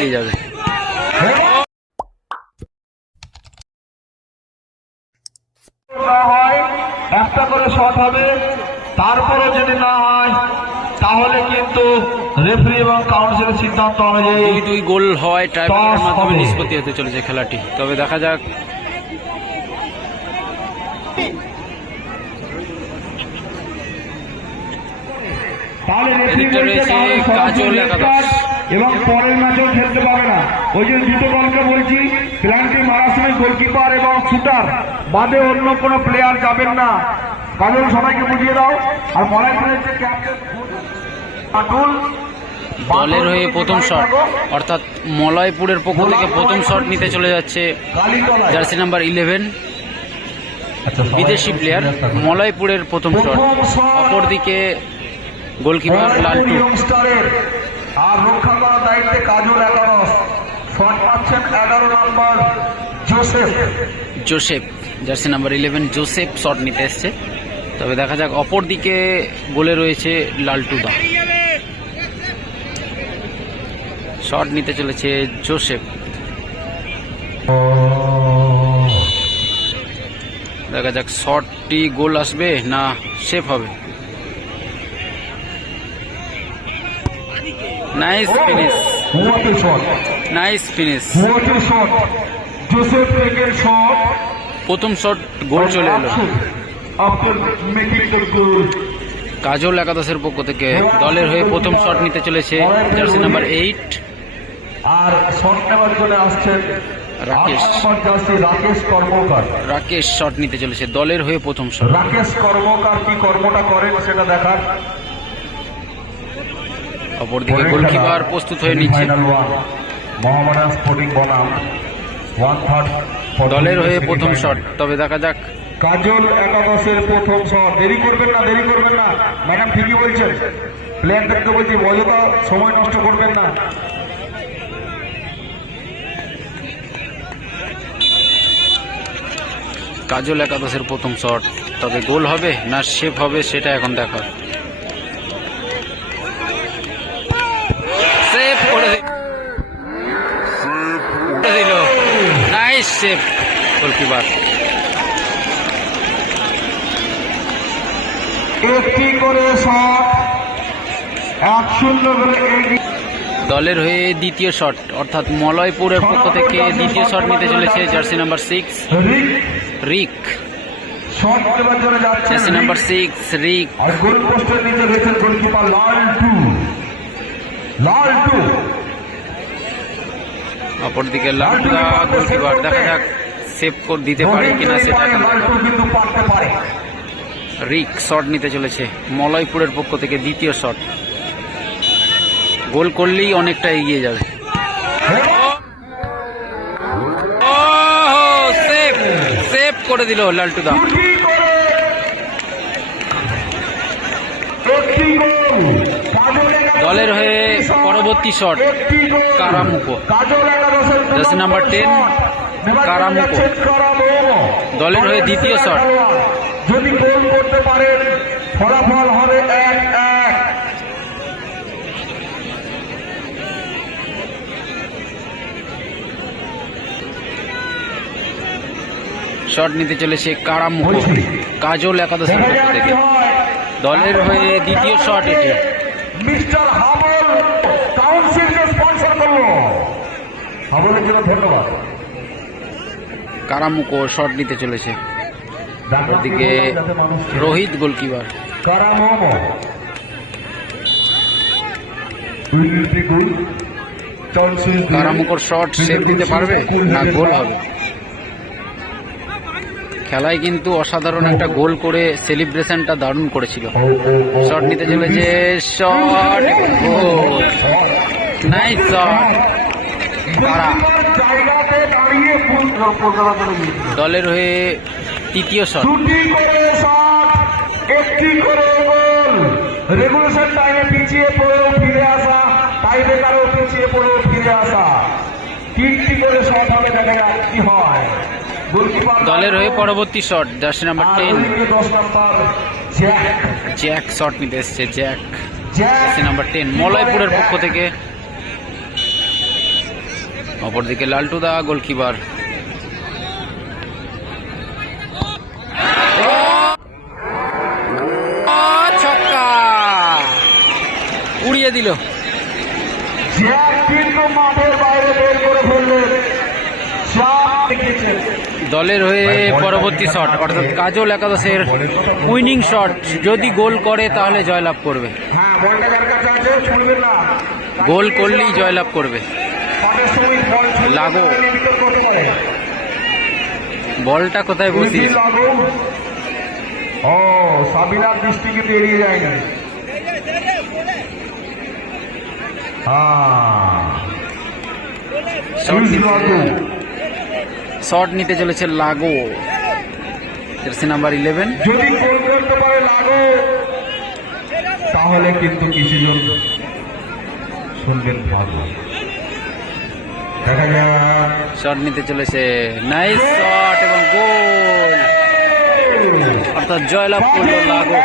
এগিয়ে যাবে। একটা করে শট হবে। তারপরে যদি না হয় তাহলে কিন্তু রেফারি এবং কাউন্সিলের সিদ্ধান্ত অনুযায়ী দুই দুই গোল হওয়ায় ট্রাইব্যুনালের মাধ্যমে নিষ্পত্তি হতে চলেছে খেলাটি। তবে দেখা যাক। তাহলে রেফারি এদিকটা রয়েছে কাজল একাদশ। এবং পরের ম্যাচেও খেলতে পারবে না। ওই যে দুটো দলকে বলছি প্ল্যানটি মারার সময় গোলকিপার এবং শুটার বাদে অন্য কোনো প্লেয়ার যাবেন না। কাজল সবাইকে বুঝিয়ে দাও। আর মলাইপুরের যে ক্যাপ্টেন দলের হয়ে প্রথম শট অর্থাৎ মলয়পুরের পক্ষ থেকে প্রথম শট নিতে চলে যাচ্ছে জার্সি নাম্বার ইলেভেন বিদেশি প্লেয়ার মলয়পুরের প্রথম শট প্রথম শট অপরদিকে গোলকিপার লালটু। আর রক্ষা দায়িত্বে কাজল একাদশ শট পাচ্ছেন এগারো নম্বর Joseph. Joseph, jersey number eleven Joseph shot নিতে এসছে। তবে দেখা যাক, অপরদিকে গোলে রয়েছে লালটু দা শট নিতে চলেছে জোসেফ। দেখা যাক শটটি গোল আসবে না সেফ হবে। Nice finish What a shot! Nice finish What a shot! Joseph টেকের shot প্রথম শট গোল চলে এলো। After making the goal Kajal একাদশের পক্ষ থেকে দলের হয়ে প্রথম শট নিতে চলেছে জার্সি নাম্বার এইট আর শট নেওয়ার জন্য আসছেন রাকেশ। রাকেশ কর্মকার। রাকেশ শট নিতে চলেছে দলের হয়ে প্রথম শট রাকেশ কর্মকার কি কর্মটা করেন সেটা দেখার অপরদিকে গোলকিপার প্রস্তুত হয়ে নিচ্ছে। স্পোর্টিং বনাম ওয়ান থার্ড দলের হয়ে প্রথম শট তবে দেখা যাক। কাজল একাদশের প্রথম শট। দেরি করবেন না দেরি করবেন না। ম্যাডাম ঠিকই বলছেন। প্লেয়ারদেরকে বলছি মজা সময় নষ্ট করবেন না। কাজল একাদশের প্রথম শট তবে গোল হবে না সেভ হবে সেটা এখন দেখার সেভ করে দি- করে দিল সেভ গোলকিপার একটি করে শট এক শূন্য করে এগিয়ে। দলের হয়ে দ্বিতীয় শট অর্থাৎ মলয়পুরের পক্ষ থেকে দ্বিতীয় শট নিতে চলেছে jersey number six Rick. Jersey number six Rick. Goal পোস্টের নিচে রয়েছেন goalkeeper Laltu. Laltu. অপরদিকে লালটুদা গোলকিপার দেখা যাক সেভ করে দিতে পারে কিনা সেটা রিক শট নিতে চলেছে মলয়পুরের পক্ষ থেকে দ্বিতীয় শট। গোল করলেই অনেকটা এগিয়ে যাবে। সেভ সেভ করে দিল লালটুদা দলের হয়ে পরবর্তী shot. Karamuko. Jersey number 10, shot. Karamuko. দলের হয়ে দ্বিতীয় শট। যদি গোল করতে পারেন ফলাফল হবে এক এক শট নিতে চলেছে কারামুকো কাজল একাদশের পক্ষ থেকে দলের হয়ে দ্বিতীয় শট এটি জন্য ধন্যবাদ কারামুকো শট নিতে চলেছে অপরদিকে রোহিত গোলকিপার কারামোমো কারামুকোর শট সেভ দিতে পারবে না গোল হবে খেলায় কিন্তু অসাধারণ একটা গোল করে সেলিব্রেশনটা দারুণ করেছিল শট নিতে চলেছে শট গোল নাইস শট দলের হয়ে তৃতীয় শট। একটি করে গোল। রেগুলেশন টাইমে পিছিয়ে পড়েও ফিরে আসা টাই বেকারও পিছিয়ে পড়েও ফিরে আসা। তিনটি করে শট হবে দেখা কি হয়। দলের হয়ে পরবর্তী shot jersey number ten Jack Jack shot নিতে এসছে Jack Jack jersey number ten মলয়পুরের পক্ষ থেকে অপরদিকে লালটুদা গোলকিপার। ছক্কা। উড়িয়ে দিল। দলের হয়ে পরবর্তী শট অর্থাৎ কাজল একাদশের উইনিং শট যদি গোল করে তাহলে জয়লাভ করবে। হ্যাঁ গোল করলেই জয়লাভ করবে। লাগো। বলটা কোথায়। ও সাবিলার দৃষ্টি কিন্তু এড়িয়ে যায়নি হ্যাঁ। শট নিতে চলেছে লাগো। জার্সি নাম্বার ইলেভেন যদি গোল করতে পারে লাগো তাহলে কিন্তু কিছুজন শুনবেন ভালো। শট নিতে চলেছে। নাইস শট এবং গোল। অর্থাৎ জয়লাভ করল লাগো.